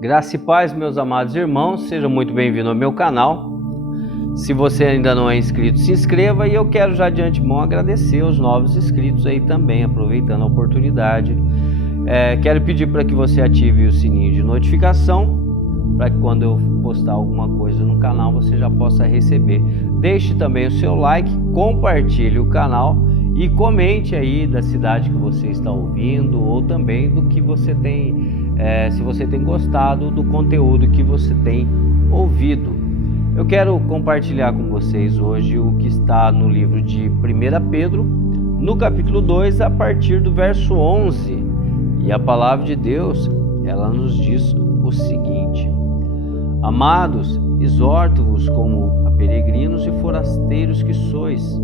Graça e paz, meus amados irmãos, seja muito bem-vindo ao meu canal. Se você ainda não é inscrito, se inscreva, e eu quero já de antemão agradecer os novos inscritos aí também, aproveitando a oportunidade. Quero pedir para que você ative o sininho de notificação, para que quando eu postar alguma coisa no canal você já possa receber. Deixe também o seu like, compartilhe o canal e comente aí da cidade que você está ouvindo, ou também do que você tem, se você tem gostado do conteúdo que você tem ouvido. Eu quero compartilhar com vocês hoje o que está no livro de 1 Pedro, no capítulo 2, a partir do verso 11. E a palavra de Deus, ela nos diz o seguinte: Amados, exorto-vos como a peregrinos e forasteiros que sois,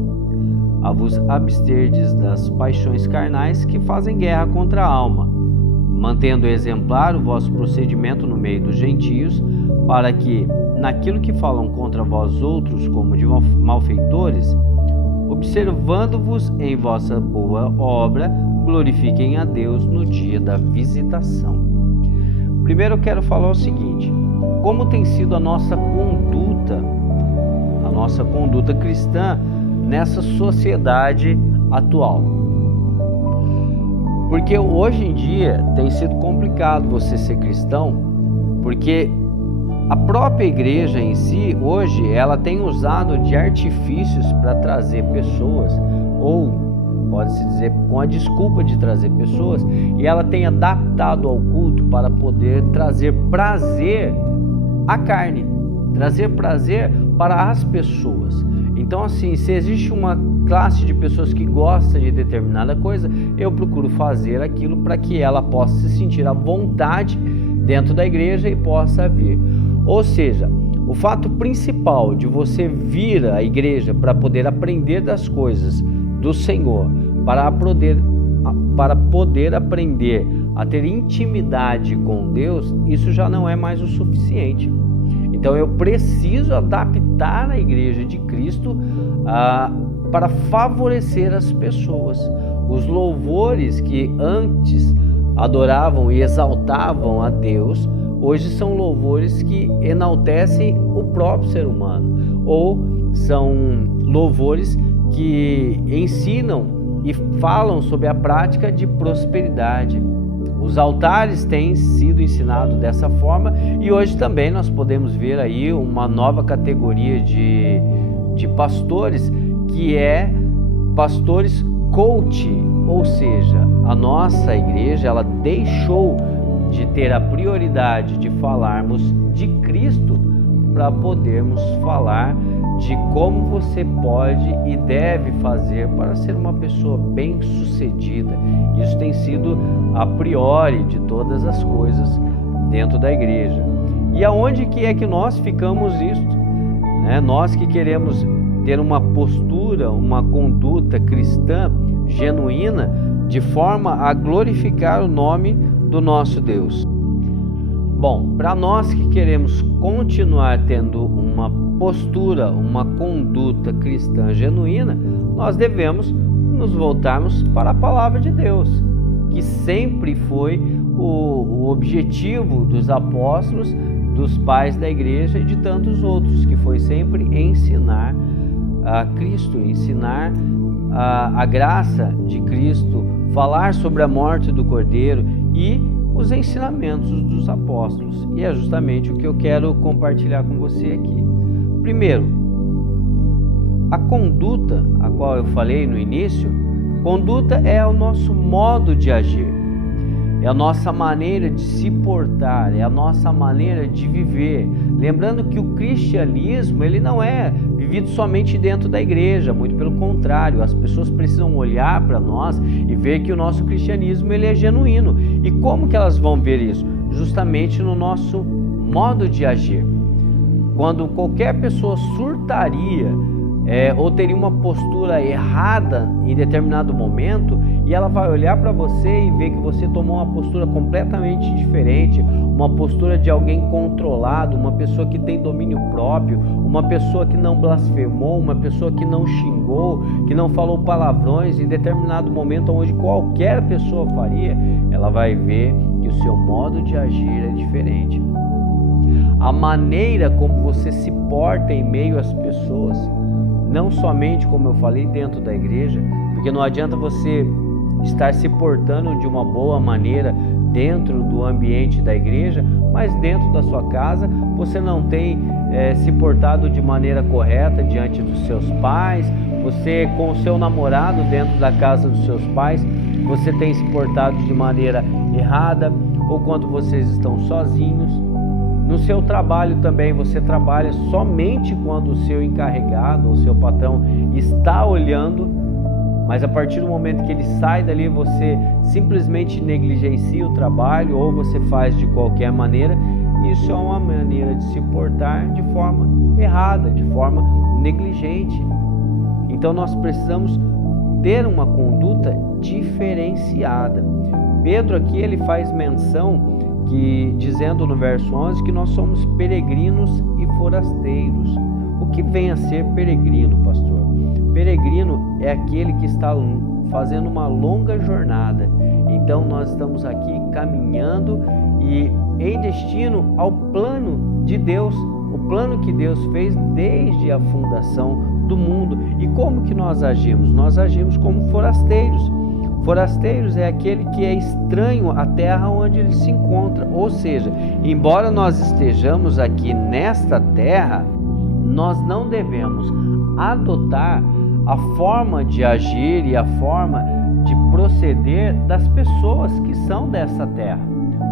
a vos absterdes das paixões carnais que fazem guerra contra a alma, mantendo exemplar o vosso procedimento no meio dos gentios, para que, naquilo que falam contra vós outros como de malfeitores, observando-vos em vossa boa obra, glorifiquem a Deus no dia da visitação. Primeiro eu quero falar o seguinte: como tem sido a nossa conduta cristã nessa sociedade atual? Porque hoje em dia tem sido complicado você ser cristão, porque a própria igreja em si, hoje, ela tem usado de artifícios para trazer pessoas, ou pode-se dizer com a desculpa de trazer pessoas, e ela tem adaptado ao culto para poder trazer prazer à carne, trazer prazer para as pessoas. Então, assim, se existe uma classe de pessoas que gosta de determinada coisa, eu procuro fazer aquilo para que ela possa se sentir à vontade dentro da igreja e possa vir. Ou seja, o fato principal de você vir à igreja para poder aprender das coisas do Senhor, para poder aprender a ter intimidade com Deus, isso já não é mais o suficiente. Então eu preciso adaptar a igreja de Cristo para favorecer as pessoas. Os louvores que antes adoravam e exaltavam a Deus, hoje são louvores que enaltecem o próprio ser humano, ou são louvores que ensinam e falam sobre a prática de prosperidade. Os altares têm sido ensinados dessa forma, e hoje também nós podemos ver aí uma nova categoria de pastores, que é pastores coach, ou seja, a nossa igreja ela deixou de ter a prioridade de falarmos de Cristo para podermos falar de como você pode e deve fazer para ser uma pessoa bem-sucedida. Isso tem sido a priori de todas as coisas dentro da igreja. E aonde que é que nós ficamos isto? Nós que queremos ter uma postura, uma conduta cristã genuína, de forma a glorificar o nome do nosso Deus. Bom, para nós que queremos continuar tendo uma postura, uma conduta cristã genuína, nós devemos nos voltarmos para a palavra de Deus, que sempre foi o objetivo dos apóstolos, dos pais da igreja e de tantos outros, que foi sempre ensinar a Cristo, ensinar a graça de Cristo, falar sobre a morte do Cordeiro e os ensinamentos dos apóstolos. E é justamente o que eu quero compartilhar com você aqui. Primeiro, a conduta, a qual eu falei no início, conduta é o nosso modo de agir, é a nossa maneira de se portar, é a nossa maneira de viver. Lembrando que o cristianismo, ele não é vivido somente dentro da igreja, muito pelo contrário, as pessoas precisam olhar para nós e ver que o nosso cristianismo ele é genuíno. E como que elas vão ver isso? Justamente no nosso modo de agir. Quando qualquer pessoa surtaria ou teria uma postura errada em determinado momento, e ela vai olhar para você e ver que você tomou uma postura completamente diferente, uma postura de alguém controlado, uma pessoa que tem domínio próprio, uma pessoa que não blasfemou, uma pessoa que não xingou, que não falou palavrões em determinado momento onde qualquer pessoa faria, ela vai ver que e o seu modo de agir é diferente. A maneira como você se porta em meio às pessoas, não somente, como eu falei, dentro da igreja, porque não adianta você estar se portando de uma boa maneira dentro do ambiente da igreja, mas dentro da sua casa você não tem se portado de maneira correta diante dos seus pais, você com o seu namorado dentro da casa dos seus pais, você tem se portado de maneira errada, ou quando vocês estão sozinhos. No seu trabalho também, você trabalha somente quando o seu encarregado, o seu patrão está olhando, mas a partir do momento que ele sai dali, você simplesmente negligencia o trabalho ou você faz de qualquer maneira. Isso é uma maneira de se portar de forma errada, de forma negligente. Então nós precisamos ter uma conduta diferenciada. Pedro aqui ele faz menção dizendo no verso 11 que nós somos peregrinos e forasteiros. O que vem a ser peregrino, pastor? Peregrino é aquele que está fazendo uma longa jornada. Então nós estamos aqui caminhando e em destino ao plano de Deus, o plano que Deus fez desde a fundação do mundo. E como que nós agimos? Nós agimos como forasteiros. Forasteiros é aquele que é estranho à terra onde ele se encontra. Ou seja, embora nós estejamos aqui nesta terra, nós não devemos adotar a forma de agir e a forma de proceder das pessoas que são dessa terra,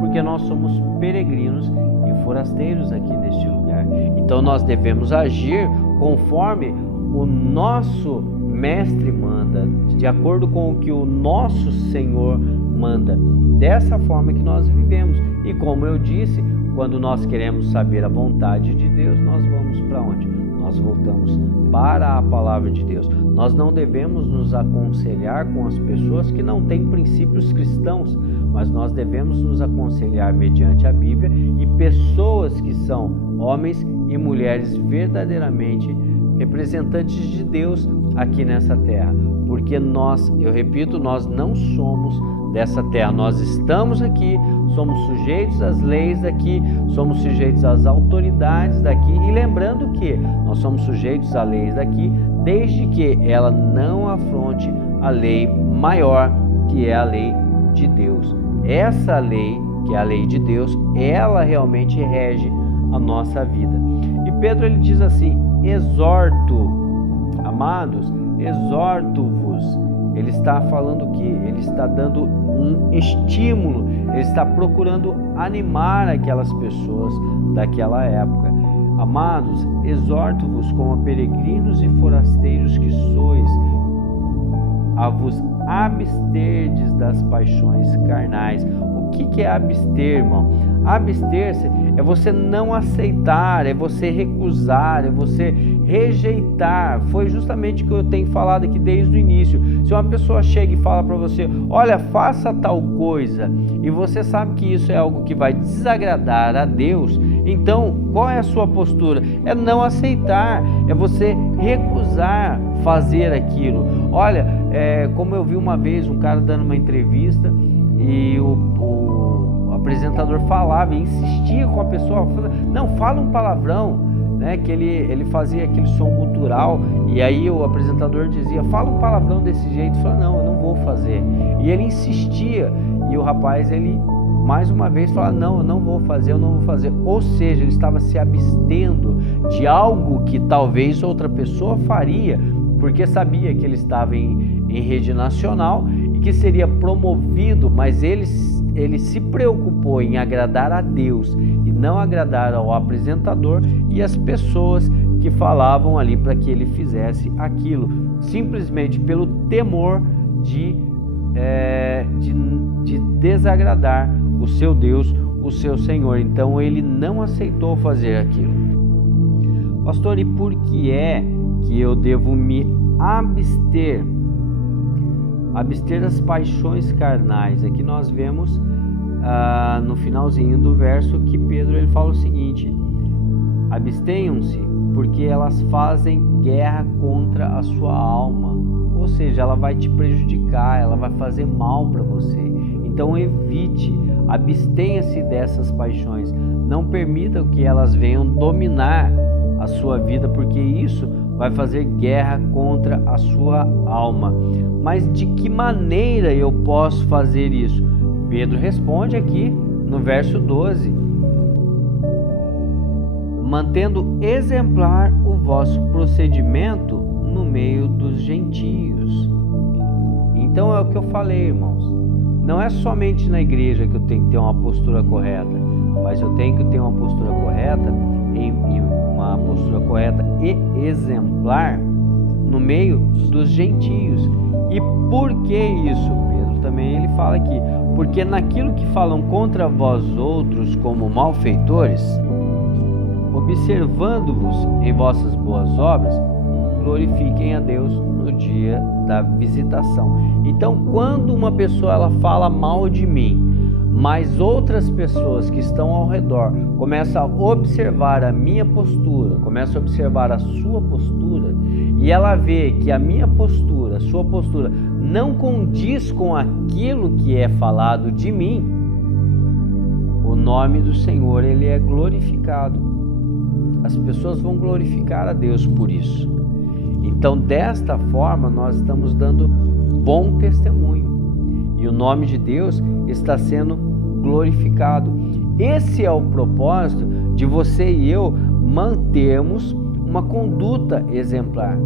porque nós somos peregrinos e forasteiros aqui neste lugar. Então nós devemos agir conforme o nosso mestre manda, de acordo com o que o nosso Senhor manda. Dessa forma que nós vivemos. E como eu disse, quando nós queremos saber a vontade de Deus, nós vamos para onde? Nós voltamos para a palavra de Deus. Nós não devemos nos aconselhar com as pessoas que não têm princípios cristãos, mas nós devemos nos aconselhar mediante a Bíblia e pessoas que são homens e mulheres verdadeiramente representantes de Deus aqui nessa terra, porque nós, eu repito, nós não somos dessa terra, nós estamos aqui, somos sujeitos às leis daqui, somos sujeitos às autoridades daqui, e lembrando que nós somos sujeitos às leis daqui, desde que ela não afronte a lei maior, que é a lei de Deus. Essa lei, que é a lei de Deus, ela realmente rege a nossa vida. E Pedro ele diz assim: exorto, amados, exorto-vos. Ele está falando o quê? Ele está dando um estímulo, ele está procurando animar aquelas pessoas daquela época. Amados, exorto-vos como peregrinos e forasteiros que sois, a vos absterdes das paixões carnais. O que é abster, irmão? Abster-se é você não aceitar, é você recusar, é você rejeitar. Foi justamente o que eu tenho falado aqui desde o início. Se uma pessoa chega e fala para você: olha, faça tal coisa, e você sabe que isso é algo que vai desagradar a Deus, então qual é a sua postura? É não aceitar, é você recusar fazer aquilo. Olha, como eu vi uma vez um cara dando uma entrevista e o apresentador falava e insistia com a pessoa: não, fala um palavrão, né? Que ele fazia aquele som cultural, e aí o apresentador dizia: fala um palavrão desse jeito. Fala: não, eu não vou fazer. E ele insistia, e o rapaz, ele mais uma vez fala: não, eu não vou fazer, eu não vou fazer. Ou seja, ele estava se abstendo de algo que talvez outra pessoa faria, porque sabia que ele estava em rede nacional e que seria promovido, mas ele se preocupou em agradar a Deus e não agradar ao apresentador e as pessoas que falavam ali para que ele fizesse aquilo, simplesmente pelo temor de desagradar o seu Deus, o seu Senhor. Então ele não aceitou fazer aquilo. Pastor, e por que é que eu devo me abster das paixões carnais? Aqui nós vemos no finalzinho do verso que Pedro ele fala o seguinte: abstenham-se porque elas fazem guerra contra a sua alma. Ou seja, ela vai te prejudicar, ela vai fazer mal para você. Então evite abstenha-se dessas paixões. Não permita que elas venham dominar a sua vida, porque isso vai fazer guerra contra a sua alma. Mas de que maneira eu posso fazer isso? Pedro responde aqui no verso 12: mantendo exemplar o vosso procedimento no meio dos gentios. Então é o que eu falei, irmãos. Não é somente na igreja que eu tenho que ter uma postura correta, mas eu tenho que ter uma postura correta e exemplar no meio dos gentios. E por que isso? Pedro também ele fala aqui: porque naquilo que falam contra vós outros como malfeitores, observando-vos em vossas boas obras, glorifiquem a Deus no dia da visitação. Então, quando uma pessoa ela fala mal de mim, mas outras pessoas que estão ao redor começam a observar a minha postura, começam a observar a sua postura, e ela vê que a minha postura, a sua postura, não condiz com aquilo que é falado de mim, o nome do Senhor ele é glorificado. As pessoas vão glorificar a Deus por isso. Então, desta forma, nós estamos dando bom testemunho e o nome de Deus está sendo glorificado. Esse é o propósito de você e eu mantermos uma conduta exemplar.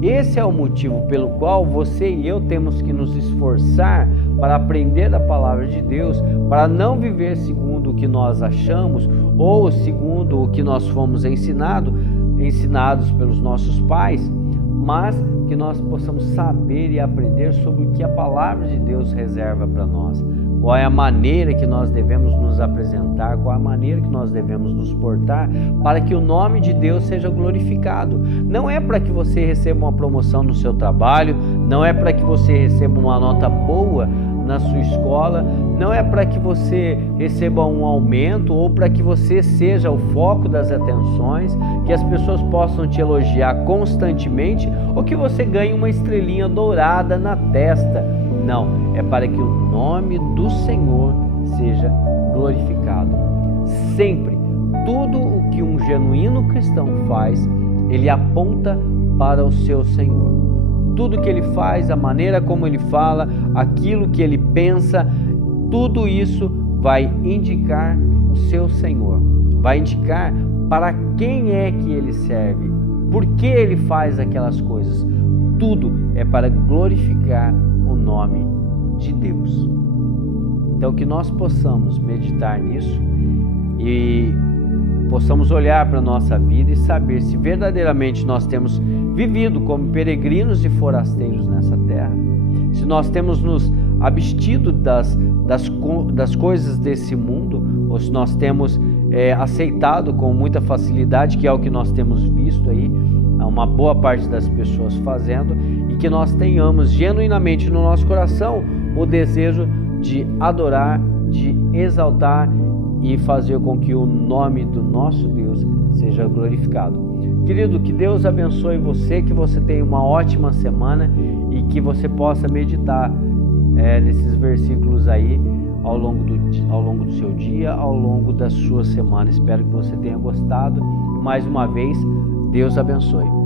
Esse é o motivo pelo qual você e eu temos que nos esforçar para aprender a palavra de Deus, para não viver segundo o que nós achamos ou segundo o que nós fomos ensinados pelos nossos pais, mas que nós possamos saber e aprender sobre o que a palavra de Deus reserva para nós. Qual é a maneira que nós devemos nos apresentar, qual é a maneira que nós devemos nos portar para que o nome de Deus seja glorificado. Não é para que você receba uma promoção no seu trabalho, não é para que você receba uma nota boa na sua escola, não é para que você receba um aumento ou para que você seja o foco das atenções, que as pessoas possam te elogiar constantemente ou que você ganhe uma estrelinha dourada na testa. Não, é para que o nome do Senhor seja glorificado. Sempre, tudo o que um genuíno cristão faz, ele aponta para o seu Senhor. Tudo que ele faz, a maneira como ele fala, aquilo que ele pensa, tudo isso vai indicar o seu Senhor. Vai indicar para quem é que ele serve, por que ele faz aquelas coisas. Tudo é para glorificar o nome de Deus. Então que nós possamos meditar nisso e possamos olhar para a nossa vida e saber se verdadeiramente nós temos vivido como peregrinos e forasteiros nessa terra, se nós temos nos abstido das coisas desse mundo, ou se nós temos aceitado com muita facilidade, que é o que nós temos visto aí, uma boa parte das pessoas fazendo, e que nós tenhamos genuinamente no nosso coração o desejo de adorar, de exaltar e fazer com que o nome do nosso Deus seja glorificado. Querido, que Deus abençoe você, que você tenha uma ótima semana e que você possa meditar nesses versículos aí ao longo do seu dia, ao longo da sua semana. Espero que você tenha gostado e mais uma vez, Deus abençoe.